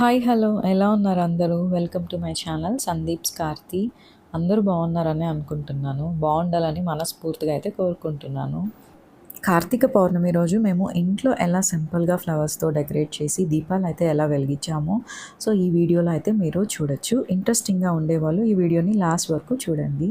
Hi! Hello! ఎలా ఉన్నారు అందరూ? Welcome to my channel Sandeep's Karthi. అందరూ బాగున్నారని అనుకుంటున్నాను. బావుండాలని మనస్ఫూర్తిగా అయితే కోరుకుంటున్నాను. కార్తీక పౌర్ణమి రోజు మేము ఇంట్లో ఎలా సింపుల్‌గా ఫ్లవర్స్‌తో డెకరేట్ చేసి దీపాలైతే ఎలా వెలిగించామో, సో ఈ వీడియోలో అయితే మీరు చూడొచ్చు. ఇంట్రెస్టింగ్‌గా ఉండేవాళ్ళు ఈ వీడియోని లాస్ట్ వరకు చూడండి.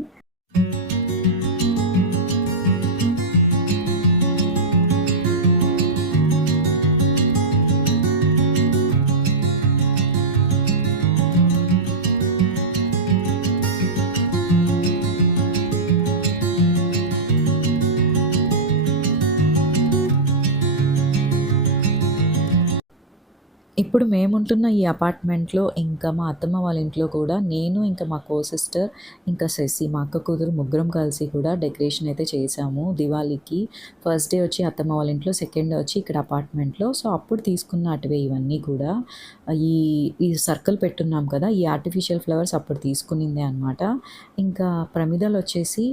ఇప్పుడు మేముంటున్న ఈ అపార్ట్మెంట్‌లో ఇంకా మా అత్తమ్మ వాళ్ళ ఇంట్లో కూడా నేను, ఇంకా మా సిస్టర్, ఇంకా శశి మా అక్క కూతురు ముగ్గురం కలిసి కూడా డెకరేషన్ అయితే చేశాము దివాళీకి. ఫస్ట్ డే వచ్చి అత్తమ్మ వాళ్ళ ఇంట్లో, సెకండ్ డే వచ్చి ఇక్కడ అపార్ట్మెంట్‌లో. సో, అప్పుడు తీసుకున్నటివే ఇవన్నీ కూడా. ఈ ఈ సర్కిల్ పెట్టున్నాం కదా! ఈ ఆర్టిఫిషియల్ ఫ్లవర్స్ అప్పుడు తీసుకునిందే అనమాట. ఇంకా ప్రమిదలొచ్చేసి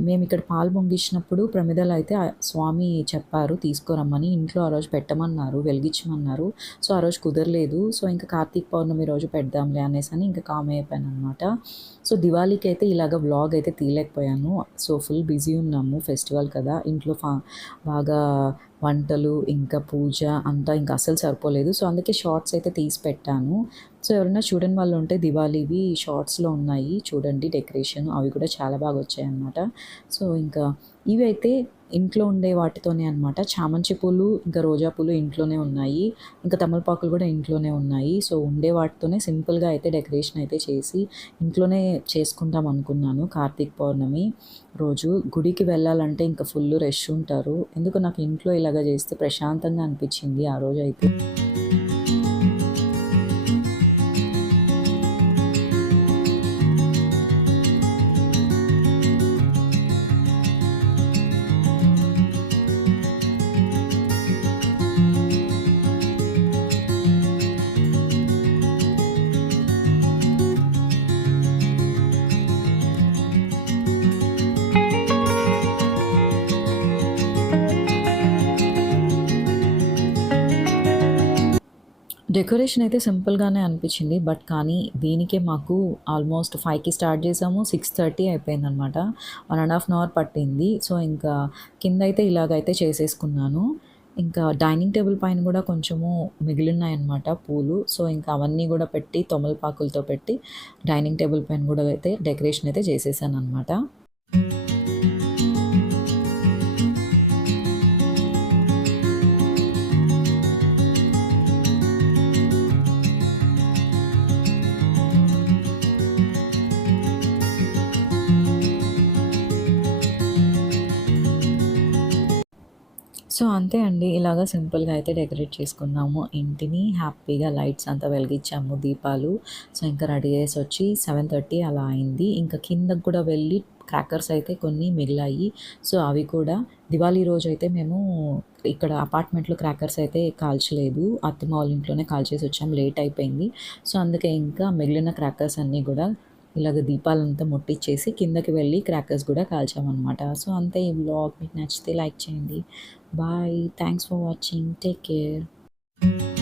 మేమిక్కడ పాలు పొంగించినప్పుడు ప్రమిదలైతే స్వామి చెప్పారు తీసుకోరమ్మని. ఇంట్లో ఆ రోజు పెట్టమన్నారు, వెలిగించమన్నారు. సో, ఆ రోజు కుదరలేదు. సో, ఇంకా కార్తీక పౌర్ణమి రోజు పెడదాంలే అనేసని ఇంకా కామ్ అయిపోయాననమాట. సో, దివాళీకి అయితే ఇలాగ వ్లాగ్ అయితే తీయలేకపోయాను. సో, ఫుల్ బిజీ ఉన్నాము ఫెస్టివల్ కదా! ఇంట్లో బాగా వంటలు, ఇంకా పూజ అంతా ఇంకా అస్సలు సరిపోలేదు. సో, అందుకే షార్ట్స్ అయితే తీసి పెట్టాను. సో, ఎవరైనా చూడని వాళ్ళు ఉంటే దివాళీవి షార్ట్స్‌లో ఉన్నాయి చూడండి డెకరేషన్. అవి కూడా చాలా బాగా వచ్చాయన్నమాట. సో, ఇంకా ఇవి అయితే ఇంట్లో ఉండే వాటితోనే అనమాట. చామంతి పూలు, ఇంకా రోజా పూలు ఇంట్లోనే ఉన్నాయి. ఇంకా తమలపాకులు కూడా ఇంట్లోనే ఉన్నాయి. సో, ఉండే వాటితోనే సింపుల్‌గా అయితే డెకరేషన్ అయితే చేసి ఇంట్లోనే చేసుకుందాం అనుకున్నాను కార్తీక పౌర్ణమి రోజు. గుడికి వెళ్ళాలంటే ఇంకా ఫుల్ రష్ ఉంటారు. ఎందుకో నాకు ఇంట్లో ఇలాగ చేస్తే ప్రశాంతంగా అనిపించింది ఆ రోజైతే. డెకరేషన్ అయితే సింపుల్‌గానే అనిపించింది. బట్ కానీ దీనికే మాకు ఆల్మోస్ట్ 5కి స్టార్ట్ చేసాము. 6:30 అయిపోయిందనమాట. 1 ½ అవర్ పట్టింది. సో, ఇంకా కిందైతే ఇలాగైతే చేసేసుకున్నాను. ఇంకా డైనింగ్ టేబుల్ పైన కూడా కొంచెము మిగిలున్నాయన్నమాట పూలు. సో, ఇంకా అవన్నీ కూడా పెట్టి తమలపాకులతో పెట్టి డైనింగ్ టేబుల్ పైన కూడా అయితే డెకరేషన్ అయితే చేసేసాననమాట. సో, అంతే అండి. ఇలాగ సింపుల్‌గా అయితే డెకరేట్ చేసుకున్నాము ఇంటిని. హ్యాపీగా లైట్స్ అంతా వెలిగించాము దీపాలు. సో, ఇంకా రెడీ అయ్యేసొచ్చి 7:30 అలా అయింది. ఇంకా కిందకి కూడా వెళ్ళి క్రాకర్స్ అయితే కొన్ని మిగిలాయి. సో, అవి కూడా దివాళీ రోజైతే మేము ఇక్కడ అపార్ట్మెంట్‌లో క్రాకర్స్ అయితే కాల్చలేదు. అత్తమ్మ వాళ్ళ ఇంట్లోనే కాల్చేసొచ్చాం. లేట్ అయిపోయింది. సో, అందుకే ఇంకా మిగిలిన క్రాకర్స్ అన్నీ కూడా ఇలాగ దీపాలంతా ముట్టిచ్చేసి కిందకి వెళ్ళి క్రాకర్స్ కూడా కాల్చామనమాట. సో, అంతే ఈ వ్లాగ్ మీకు నచ్చితే లైక్ చేయండి. Bye. Thanks for watching. Take care.